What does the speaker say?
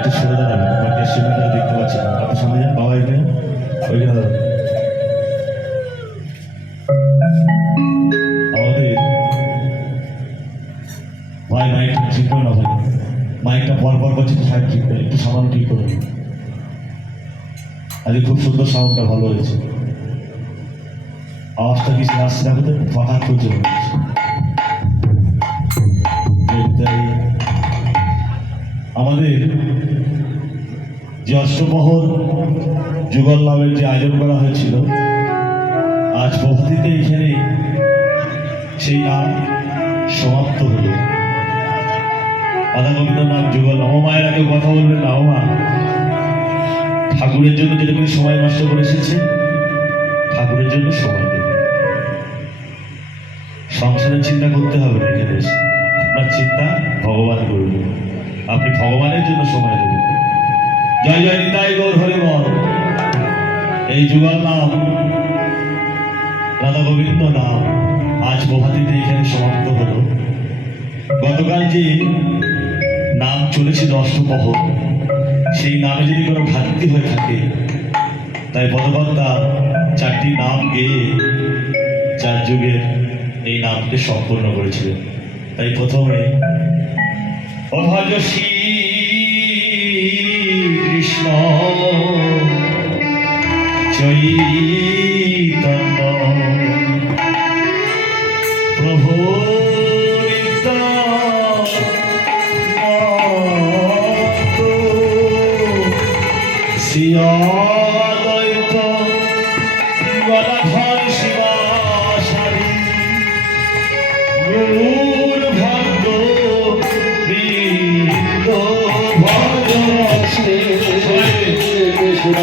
একটু সরে দাঁড়াবেন, বাকি সিনেমাটা দেখতে পাচ্ছি না। আপনি সামনে যান, বাবা এখানে ওইখানে দাঁড়ান। আমাদের ভাই মাইকটা ঠিক করে না ভাই, মাইকটা পর করছে, সাইড ঠিক করে একটু সামান্য ঠিক করে। আজকে খুব সুন্দর সাউন্ডটা ভালো হয়েছে, আওয়াজটা কিছু আসছে না, কোথায় ফাঁকাত করছে মনে হচ্ছে। আমাদের যে অষ্টপ্রহর যুগল নামের যে আয়োজন করা হয়েছিল, আজ প্রভাতিতে এখানে সেই নাম সমাপ্ত হল। রাধা গোবিন্দ নাম যুগল। মায়ের আগে কথা বলবেন না, মা ঠাকুরের জন্য যেটুকু সময় নষ্ট করে এসেছে, ঠাকুরের জন্য সময় দেবে। সংসারের চিন্তা করতে হবে না, এখানে এসে আপনার চিন্তা ভগবান করবে, আপনি ভগবানের জন্য সময় দেবেন। জয় জয় নিতাই গৌর হরি বল। এই যুগল নাম, রাধা গোবিন্দ নাম আজ প্রভাতিতে এখানে সমাপ্ত হলো। গতকাল যে নাম চলেছিল অষ্টপ্রহর, সেই নামে যদি কোনো ঘাটতি হয়ে থাকে, তাই পদকর্তা চারটি নাম গেয়ে চার যুগের এই নামকে সম্পূর্ণ করেছিলেন। তাই প্রথমে অভজ শ্রী কৃষ্ণ চৈতন্য প্রভু শ্রী অদ্বৈত গদাধর শিবাসারি গৌর ভক্ত বৃন্দ ভজ শ্রী কৃষ্ণ